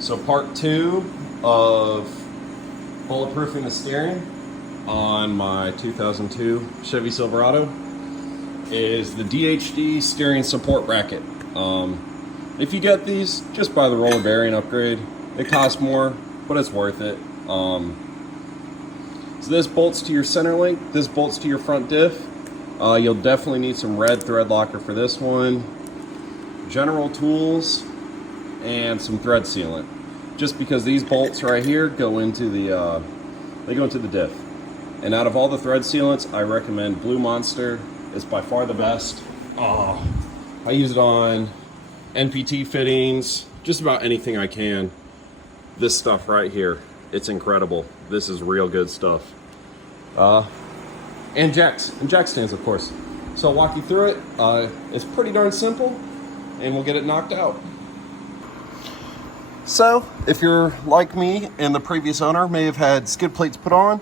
So part 2 of bulletproofing the steering on my 2002 Chevy Silverado is the DHD steering support bracket. If you get these, just buy the roller bearing upgrade. It costs more, but it's worth it. So this bolts to your center link, this bolts to your front diff. You'll definitely need some red thread locker for this one, general tools, and some thread sealant. Just because these bolts right here go into the diff. And out of all the thread sealants, I recommend Blue Monster. It's by far the best. I use it on NPT fittings, just about anything I can. This stuff right here, it's incredible. This is real good stuff. And jack stands, of course. So I'll walk you through it. It's pretty darn simple, and we'll get it knocked out. So, if you're like me and the previous owner may have had skid plates put on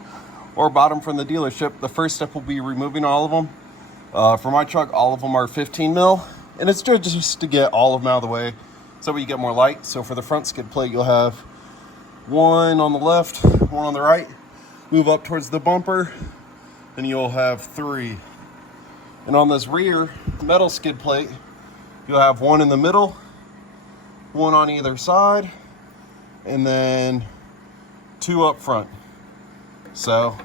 or bought them from the dealership, the first step will be removing all of them. For my truck, all of them are 15 mil, and it's just to get all of them out of the way so you get more light. So for the front skid plate, you'll have one on the left, one on the right. Move up towards the bumper, and you'll have 3. And on this rear metal skid plate, you'll have one in the middle, one on either side, and then 2 up front. So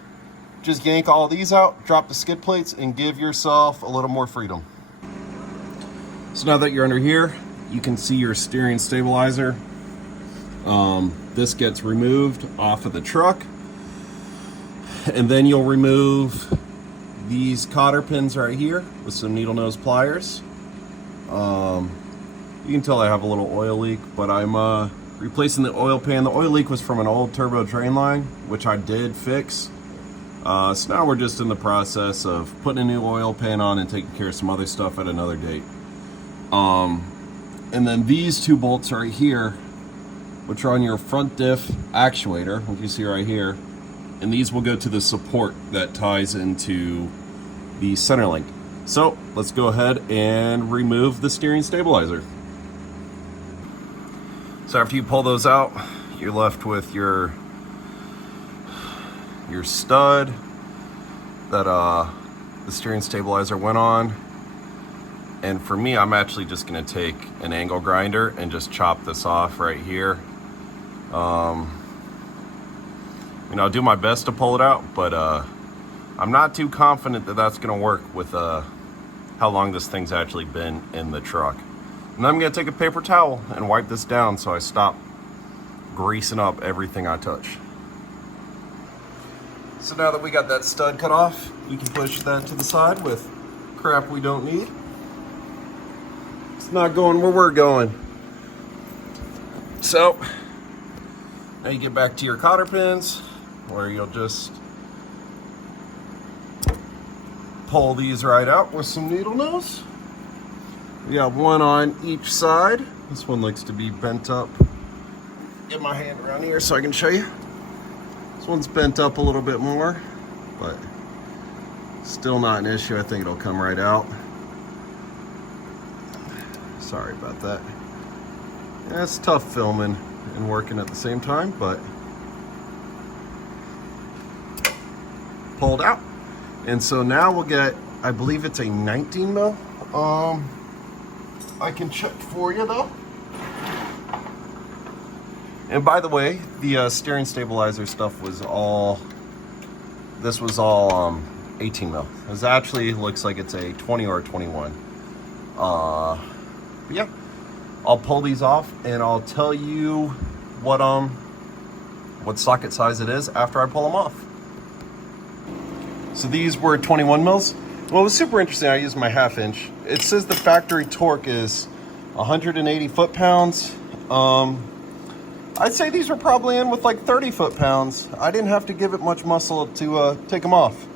just yank all these out, drop the skid plates, and give yourself a little more freedom. So now that you're under here, you can see your steering stabilizer. This gets removed off of the truck, and then you'll remove these cotter pins right here with some needle nose pliers. You can tell I have a little oil leak, but I'm replacing the oil pan. The oil leak was from an old turbo drain line, which I did fix. So now we're just in the process of putting a new oil pan on and taking care of some other stuff at another date. And then these 2 bolts right here, which are on your front diff actuator, if you see right here, and these will go to the support that ties into the center link. So let's go ahead and remove the steering stabilizer. So after you pull those out, you're left with your stud that the steering stabilizer went on. And for me, I'm actually just gonna take an angle grinder and just chop this off right here. I'll do my best to pull it out, but I'm not too confident that that's gonna work with how long this thing's actually been in the truck. And I'm gonna take a paper towel and wipe this down so I stop greasing up everything I touch. So now that we got that stud cut off, we can push that to the side with crap we don't need. It's not going where we're going. So now you get back to your cotter pins, where you'll just pull these right out with some needle nose. We have one on each side. This one looks to be bent up. Get my hand around here so I can show you. This one's bent up a little bit more, but still not an issue. I think it'll come right out. Sorry about that. Yeah, it's tough filming and working at the same time, but pulled out. And so now we'll get, I believe it's a 19 mil. I can check for you though. And by the way, the steering stabilizer stuff was all 18 mil. This actually looks like it's a 20 or a 21. But yeah, I'll pull these off and I'll tell you what socket size it is after I pull them off. So these were 21 mils. Well, it was super interesting. I used my 1/2 inch. It says the factory torque is 180 foot-pounds. I'd say these were probably in with like 30 foot-pounds. I didn't have to give it much muscle to take them off.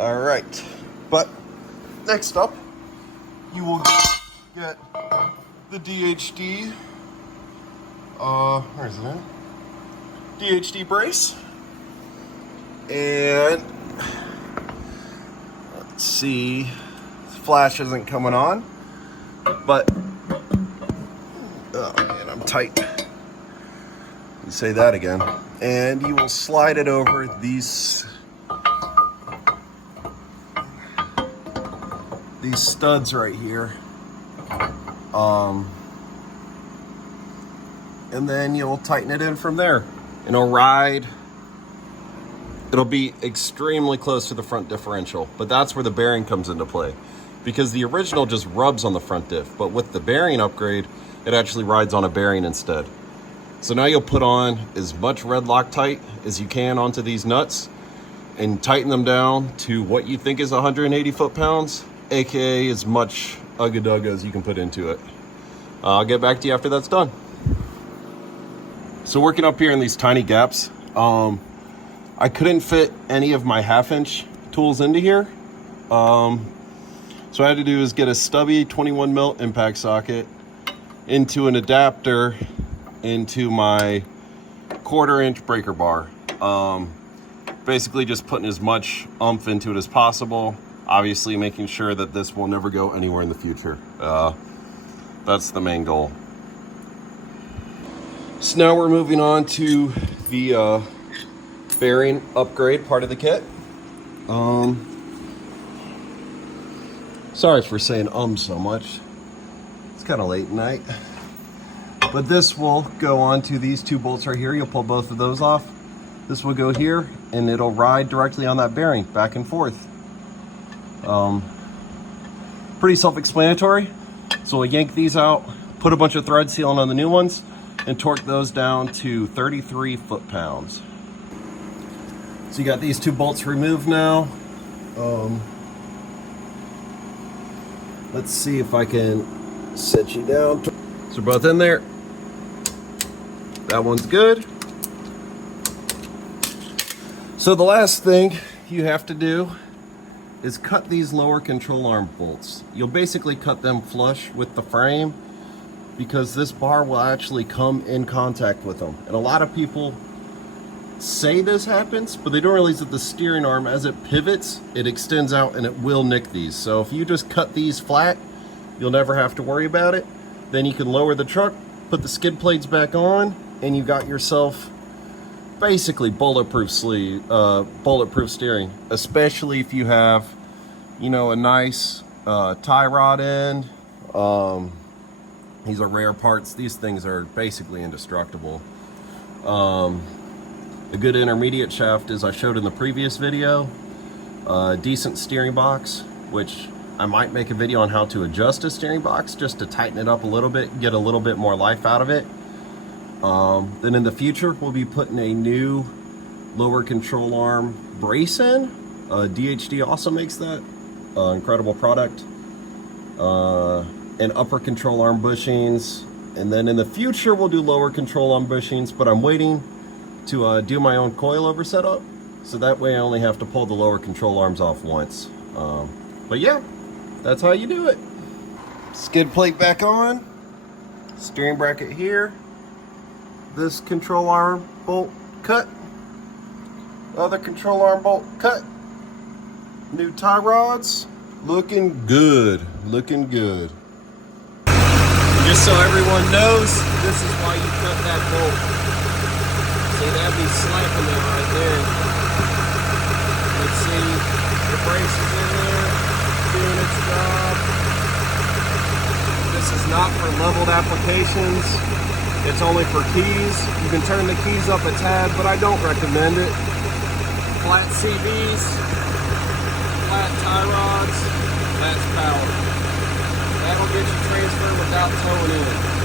All right, but next up, you will get the DHD. Where is it at? DHD brace. And let's see, flash isn't coming on, but oh man, I'm tight. Say that again. And you will slide it over these studs right here. And then you'll tighten it in from there. And it'll be extremely close to the front differential, but that's where the bearing comes into play, because the original just rubs on the front diff, but with the bearing upgrade, it actually rides on a bearing instead. So now you'll put on as much red Loctite as you can onto these nuts and tighten them down to what you think is 180 foot-pounds, aka as much ugga-dugga as you can put into it. I'll get back to you after that's done. So working up here in these tiny gaps, I couldn't fit any of my 1/2-inch tools into here. So what I had to do is get a stubby 21 mil impact socket into an adapter into my 1/4-inch breaker bar. Basically just putting as much oomph into it as possible. Obviously making sure that this will never go anywhere in the future. That's the main goal. So now we're moving on to the bearing upgrade part of the kit. Sorry for saying so much. It's kind of late at night. But this will go on to these 2 bolts right here. You'll pull both of those off. This will go here and it'll ride directly on that bearing back and forth. Pretty self-explanatory. So we'll yank these out, put a bunch of thread sealant on the new ones, and torque those down to 33 foot-pounds. So you got these 2 bolts removed now. Let's see if I can set you down. So we're both in there. That one's good. So the last thing you have to do is cut these lower control arm bolts. You'll basically cut them flush with the frame, because this bar will actually come in contact with them. And a lot of people say this happens, but they don't realize that the steering arm, as it pivots, it extends out and it will nick these. So if you just cut these flat, you'll never have to worry about it. Then you can lower the truck, put the skid plates back on, and you got yourself basically bulletproof steering, especially if you have, you know, a nice tie rod end. These are rare parts. These things are basically indestructible. A good intermediate shaft, as I showed in the previous video. A decent steering box, which I might make a video on how to adjust a steering box just to tighten it up a little bit, get a little bit more life out of it. Then in the future, we'll be putting a new lower control arm brace in. DHD also makes that. Incredible product. And upper control arm bushings. And then in the future, we'll do lower control arm bushings, but I'm waiting to do my own coilover setup. So that way I only have to pull the lower control arms off once. But yeah, that's how you do it. Skid plate back on. Steering bracket here. This control arm bolt cut. Other control arm bolt cut. New tie rods. Looking good. Looking good. Just so everyone knows, this is why you cut that bolt. See, that'd be slapping it right there. Let's see, the brace is in there, doing its job. This is not for leveled applications. It's only for keys. You can turn the keys up a tad, but I don't recommend it. Flat CVs, flat tie rods, that's power. That'll get you transferred without towing in.